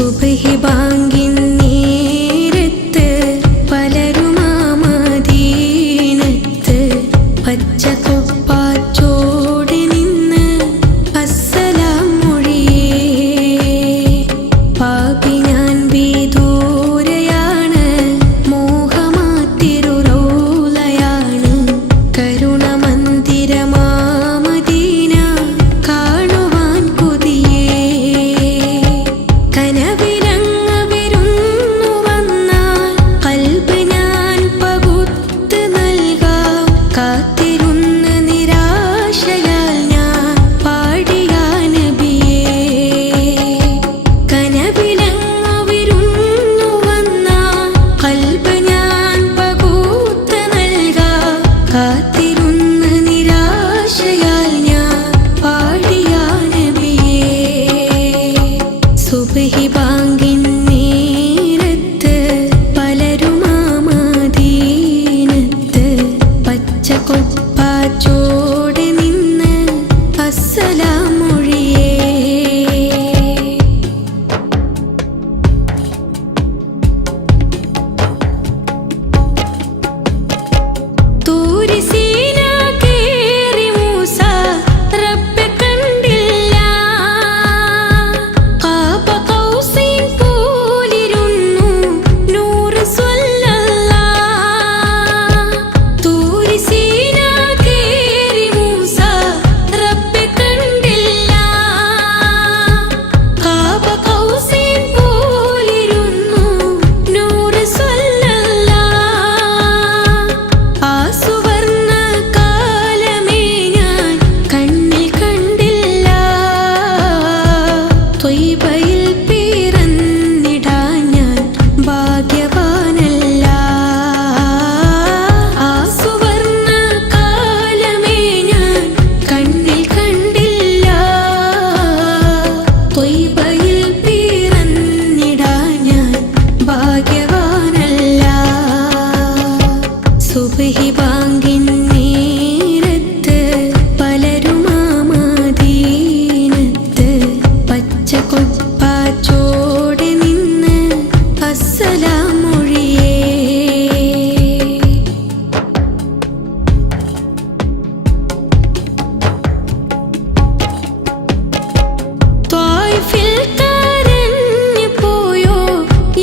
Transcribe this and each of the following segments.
സുബ്ഹി ബാങ്കിൻ നേരത്ത് പലരുമാ മദീനത്ത് പച്ചക്കുപ്പാച്ചോടെ നിന്ന് അസ്സലാം മൊഴിയേ. പാപി ഞാൻ വിദൂരയാണ്, മോഹമാത്തിരു റൗളയാണ്, കരുണമന്ദിരമാ മദീന കാണുവാൻ കൊതിയേ. കനവിലങ്ങ് വിരുന്നു വന്നാൽ ഖൽബ് ഞാൻ പകുത്ത് നൽകാം. കാത്തിരുന്ന് നിരാശയാൽ ഞാൻ പാടിയ നബിയേ. കനവിലങ്ങ് വിരുന്നു വന്നാൽ ഖൽബ് ഞാൻ പകുത്ത് നൽകാം. കാത്തിരുന്ന് നിരാശയാൽ ഞാൻ പാടിയ നബിയേ. സുബ്ഹി ബാങ്കിൻ നേരത്ത് പലരുമാ മദീനത്ത് പച്ചക്കുപ്പാച്ചോടെ നിന്ന് അസ്സലാം മൊഴിയേ. തൂരി സീന കേറി മൂസ റബ്ബെ കണ്ടില്ല. ഖാബ ഖൗസൈൻ പോലിരുന്നു നൂറ് സ്വല്ലല്ലാഹ്. തൂരി സീന കേറി മൂസ റബ്ബെ കണ്ടില്ല. ഖാബ ഖൗസൈൻ പോലിരുന്നു നൂറ് സ്വല്ലല്ലാഹ്. ആ സുവർണ്ണ കാലമേ ഞാൻ കണ്ണിൽ കണ്ടില്ല. ത്വയ്ബയിൽ പിറന്നിടാൻ ഞാൻ ഭാഗ്യവാനല്ല. ആ സുവർണ്ണ കാലമേ ഞാൻ കണ്ണിൽ കണ്ടില്ല. ത്വയ്ബയിൽ പിറന്നിടാൻ ഞാൻ ഭാഗ്യവാനല്ല. സുബ്ഹി ബാങ്കിൻ നേരത്ത് പലരുമാ മദീനത്ത് പച്ചക്കുപ്പാച്ചോടെ നിന്ന് അസ്സലാം മൊഴിയേ. ത്വായിഫിൽ കരഞ്ഞു പോയോ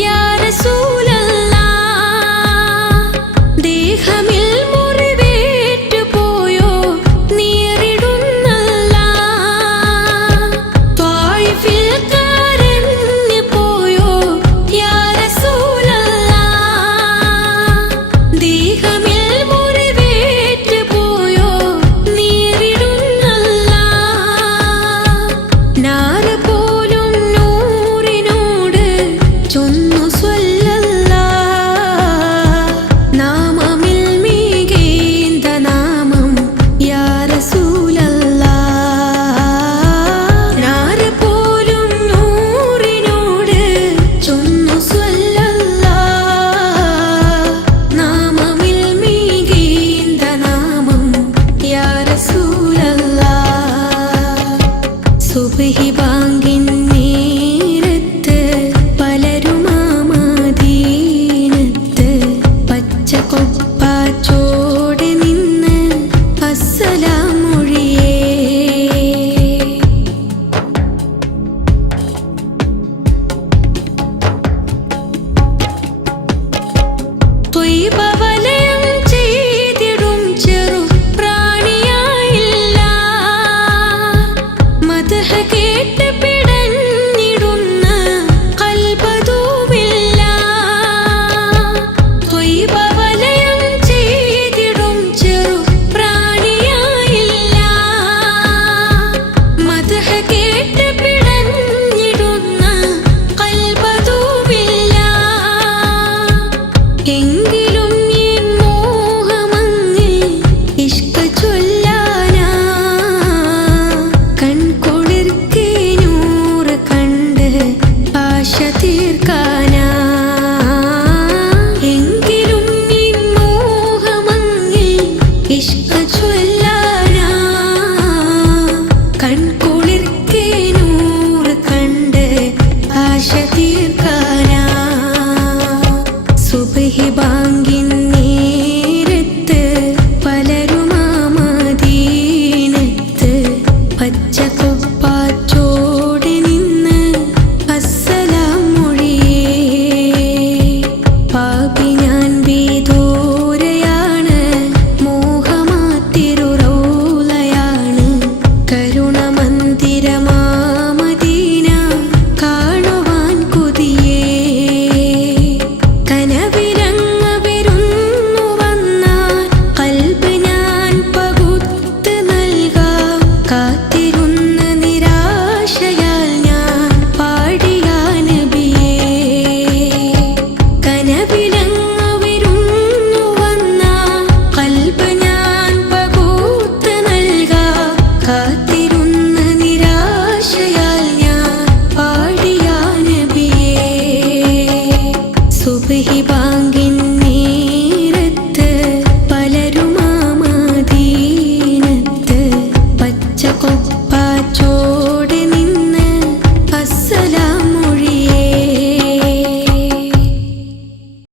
യാ റസൂലല്ലാഹ്. ദേഹമിൽ മുറിവേറ്റു പോയോ നീറിടുന്നല്ലാഹ്. ത്വായിഫിൽ കരഞ്ഞു പോയോ യാ റസൂലല്ലാഹ്. ദേഹമിൽ മുറിവേറ്റു പോയോ നീറിടുന്നല്ലാഹ്. നാറ് പോലും നൂറിനോട് ചൊന്നു സ്വല്ലല്ലാഹ്. നാമമിൽ മികേന്ത നാമം യാ റസൂലല്ലാഹ്. നാറ് പോലും നൂറിനോട് ചൊന്നു സ്വല്ലല്ലാഹ്. നാമമിൽ മികേന്ത നാമം യാ റസൂലല്ലാഹ്. സുബ്ഹി ബാങ്കിൻ നേരത്ത് പലരുമാ മദീനത്ത് പച്ചക്കുപ്പാച്ചോടെ നിന്ന് അസ്സലാം മൊഴിയേ. ത്വയ്ബ വലയം ചെയ്തിടും ചെറു പ്രാണിയായില്ല. മദ്ഹ കേട്ട് പിടഞ്ഞിടുന്ന ഖൽബതുമില്ല. ത്വയ്ബ വലയം ചെയ്തിടും ചെറു പ്രാണിയായില്ല. മദ്ഹ കേട്ട് പിടഞ്ഞിടുന്ന ഖൽബതുമില്ല. എങ്കിലും എൻ മോഹമങ്ങിൽ ഇഷ്ക് ചൊല്ലാനാ. കൺകുളിർക്കെ നൂറ് കണ്ട് ആശ തീർക്കാനാ. എങ്കിലും എൻ മോഹമങ്ങിൽ ഇഷ്ക് ചൊല്ലാനാ. കൺകുളിർക്കെ നൂറ് കണ്ട് ആശ തീർക്കാനാ. ചൊവ്വാച്ചോടെ നിന്ന് അസ്സലാം മൊഴിയേ. പാപി ഞാൻ വിദൂരയാണ്, മോഹമാത്തിരു റൗളയാണ്. കരുണമന്ദിരമാ മദീന കാണുവാൻ കൊതിയേ. കനവിലങ്ങ് വിരുന്നു വന്നാൽ ഖൽബ് ഞാൻ പകുത്ത് നൽകാം. കാത്തിരുന്ന നിരാശയാൽ ഞാൻ പാടിയ നബിയേ. കനവിലങ്ങ് വിരുന്നു വന്നാൽ ഖൽബ് ഞാൻ പകുത്ത് നൽകാം. കാത്തിരുന്ന നിരാശയാൽ ഞാൻ പാടിയ നബിയേ. സുബ്ഹി